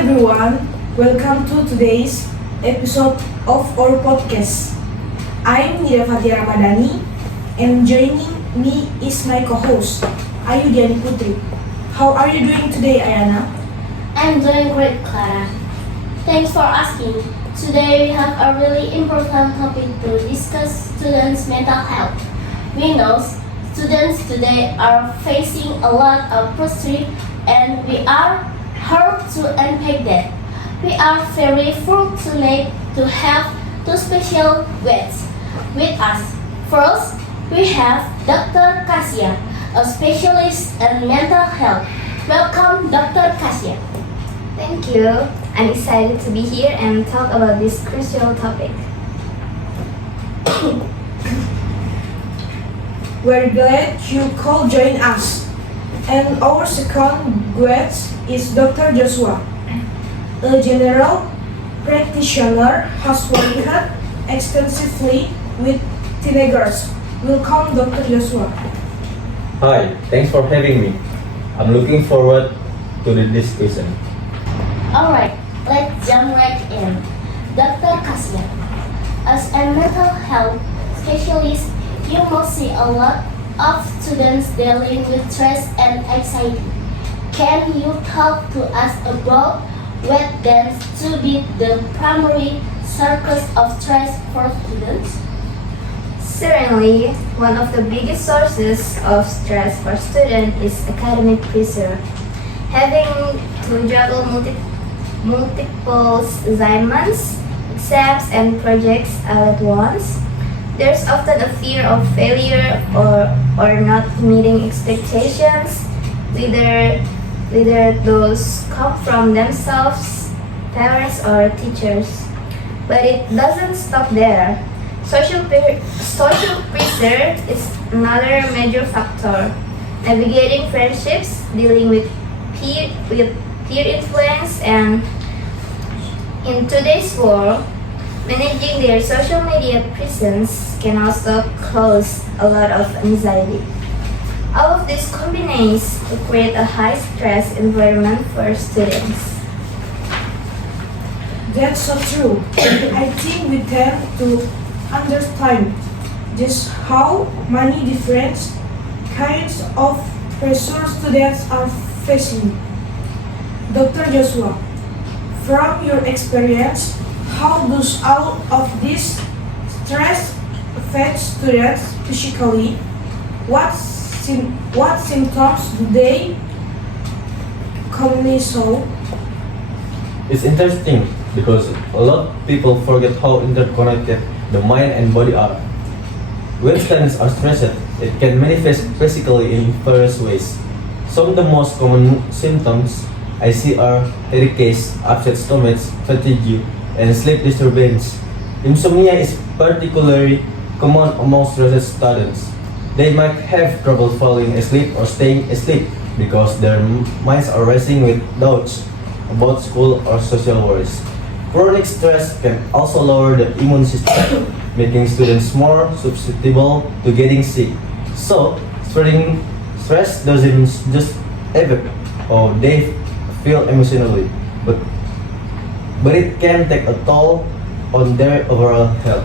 everyone, welcome to today's episode of our podcast. I'm Nida Fatia Ramadhani and joining me is my co-host, Ayu Diani Putri. How are you doing today, Ayana? I'm doing great, Clara. Thanks for asking. Today we have a really important topic to discuss students' mental health. We know students today are facing a lot of pressure and we are here to unpack that. We are very fortunate to have two special guests with us. First, we have Dr. Kasia, a specialist in mental health. Welcome, Dr. Kasia. Thank you. I'm excited to be here and talk about this crucial topic. We're glad you could join us. And our second guest is Dr. Joshua, a general practitioner who's worked extensively with teenagers. Welcome, Dr. Joshua. Hi, thanks for having me. I'm looking forward to the discussion. Alright, let's jump right in. Dr. Kasia, as a mental health specialist, you must see a lot of students dealing with stress and anxiety. Can you talk to us about what tends to be the primary source of stress for students? Certainly, one of the biggest sources of stress for students is academic pressure. Having to juggle multiple assignments, exams, and projects all at once, there's often a fear of failure or not meeting expectations, whether those come from themselves, parents, or teachers. But it doesn't stop there. Social pressure is another major factor. Navigating friendships, dealing with peer influence, and in today's world, managing their social media presence can also cause a lot of anxiety. All of this combines to create a high-stress environment for students. That's so true. I think we tend to understand just how many different kinds of pressure students are facing. Dr. Joshua, from your experience, how does all of this stress affect students physically? What symptoms do they commonly show? It's interesting because a lot of people forget how interconnected the mind and body are. When students are stressed, it can manifest physically in various ways. Some of the most common symptoms I see are headaches, upset stomachs, fatigue, and sleep disturbance. Insomnia is particularly common among stressed students. They might have trouble falling asleep or staying asleep because their minds are racing with doubts about school or social worries. Chronic stress can also lower the immune system, making students more susceptible to getting sick. So, stress doesn't just affect how they feel emotionally, but it can take a toll on their overall health.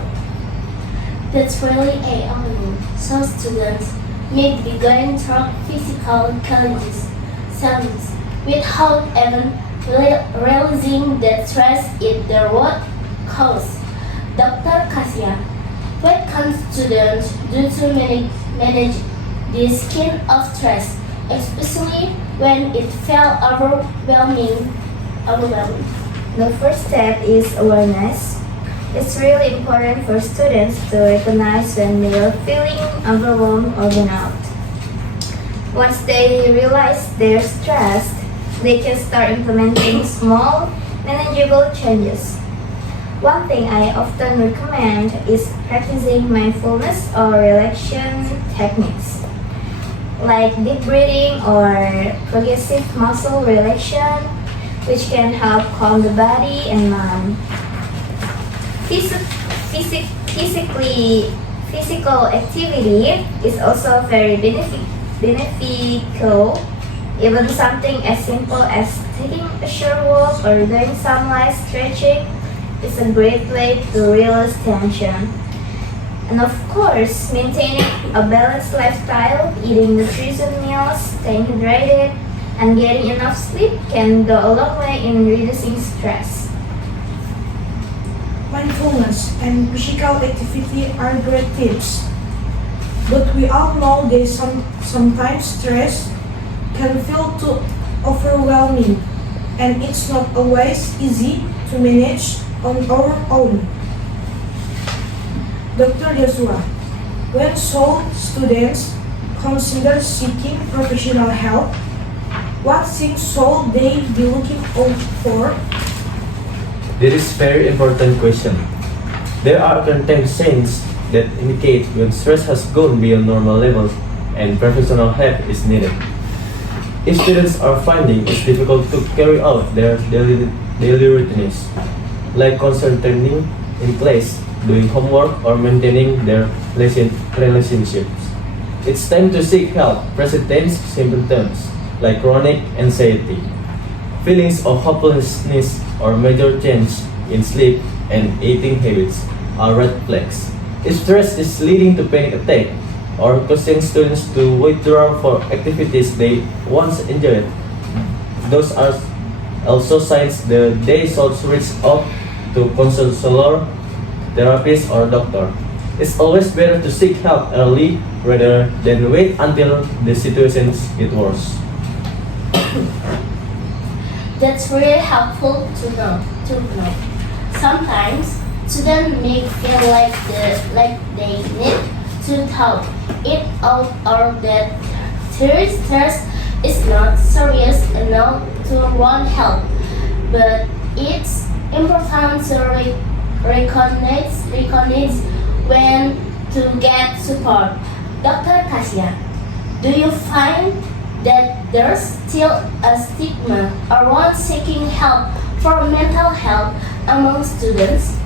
That's really eye-opening. Some students may be going through physical challenges without even realizing that stress is the root cause. Dr. Kasia, what can students do to manage this kind of stress, especially when it feels overwhelming? The first step is awareness. It's really important for students to recognize when they are feeling overwhelmed or burnout. Once they realize they're stressed, they can start implementing small, manageable changes. One thing I often recommend is practicing mindfulness or relaxation techniques, like deep breathing or progressive muscle relaxation, which can help calm the body and mind. Physical activity is also very beneficial Even something as simple as taking a short walk or doing some light stretching is a great way to release tension. And of course, maintaining a balanced lifestyle, eating nutritious meals, staying hydrated, and getting enough sleep can go a long way in reducing stress. Mindfulness and physical activity are great tips. But we all know that sometimes stress can feel too overwhelming, and it's not always easy to manage on our own. Dr. Joshua, when should students consider seeking professional help? What things should they be looking out for? This is very important question. There are certain signs that indicate when stress has gone beyond normal levels and professional help is needed. If students are finding it difficult to carry out their daily routines, like concentrating in class, doing homework, or maintaining their relationships, it's time to seek help. Present tense symptoms like chronic anxiety, feelings of hopelessness, or major change in sleep and eating habits are red flags. If stress is leading to panic attack or causing students to withdraw for activities they once enjoyed, those are also signs that they should reach out to counselor, therapist, or doctor. It's always better to seek help early rather than wait until the situations get worse. That's really helpful to know. Sometimes students may feel like they need to talk it out or that their stress is not serious enough to want help. But it's important to recognize when to get support. Dr. Kasia, do you find that there's still a stigma around seeking help for mental health among students?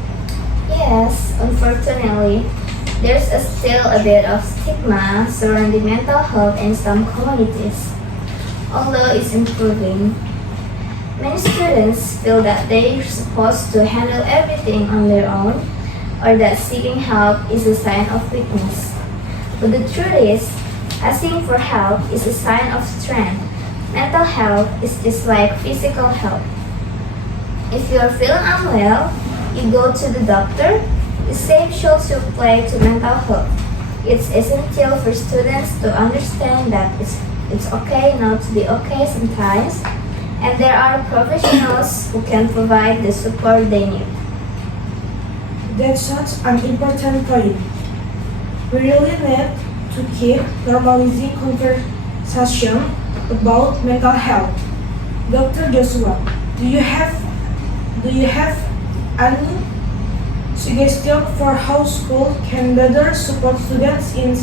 Yes, unfortunately, there's still a bit of stigma surrounding mental health in some communities. Although it's improving, many students feel that they're supposed to handle everything on their own or that seeking help is a sign of weakness. But the truth is, asking for help is a sign of strength. Mental health is just like physical health. If you're feeling unwell, you go to the doctor. The same should apply to mental health. It's essential for students to understand that it's okay not to be okay sometimes, and there are professionals who can provide the support they need. That's such an important point. We really need to keep normalizing conversation about mental health. Dr. Joshua, do you have any suggestion for how school can better support students in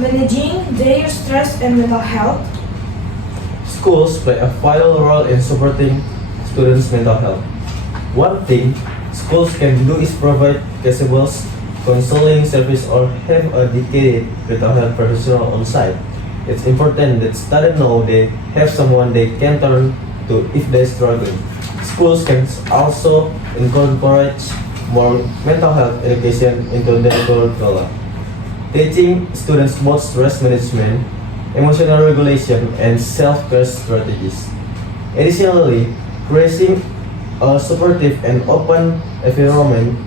managing their stress and mental health? Schools play a vital role in supporting students' mental health. One thing schools can do is provide accessible counseling service or have a dedicated mental health professional on site. It's important that students know they have someone they can turn to if they struggle. Schools can also incorporate more mental health education into their curricula, teaching students both stress management, emotional regulation, and self-care strategies. Additionally, creating a supportive and open environment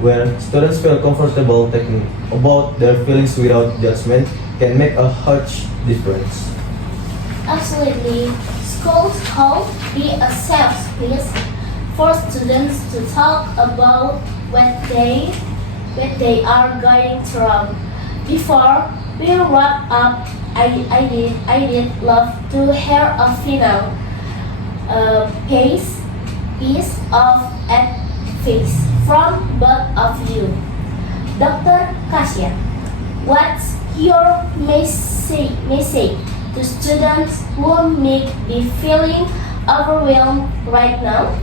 where students feel comfortable talking about their feelings without judgment can make a huge difference. Absolutely. Schools could be a safe space for students to talk about what they are going through. Before we wrap up, I did love to hear a final piece of advice from both of you. Dr. Kasia, what's your message to students who may be feeling overwhelmed right now?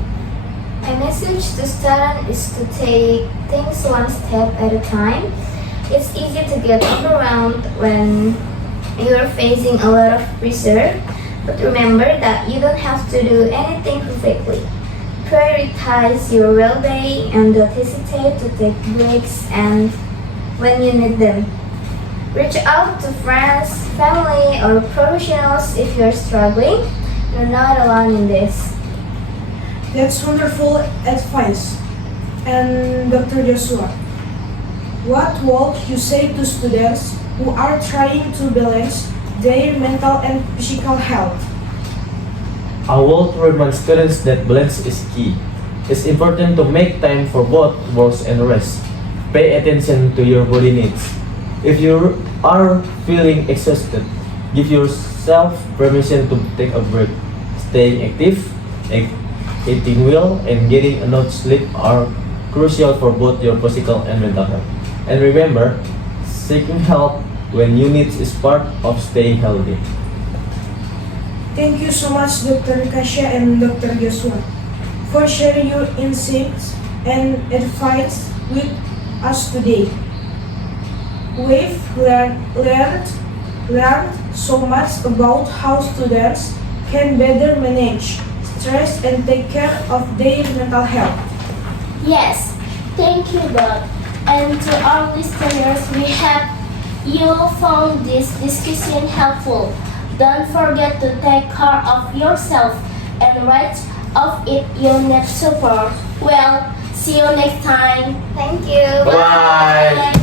My message to students is to take things one step at a time. It's easy to get overwhelmed when You're facing a lot of pressure, but remember that you don't have to do anything perfectly. Prioritize your well-being and don't hesitate to take breaks and when you need them. Reach out to friends, family, or professionals if you're struggling. You're not alone in this. That's wonderful advice. And Dr. Joshua, what would you say to students who are trying to balance their mental and physical health? I would remind students that balance is key. It's important to make time for both work and rest. Pay attention to your body needs. If you are feeling exhausted, give yourself permission to take a break. Staying active, eating well, and getting enough sleep are crucial for both your physical and mental health. And remember, seeking help when you need is part of staying healthy. Thank you so much, Dr. Kasia and Dr. Joshua, for sharing your insights and advice with us today. We've learned so much about how students can better manage stress and take care of their mental health. Yes, thank you, Bob. And to our listeners, we hope you found this discussion helpful. Don't forget to take care of yourself and rest of if you need support. Well, see you next time. Thank you. Bye.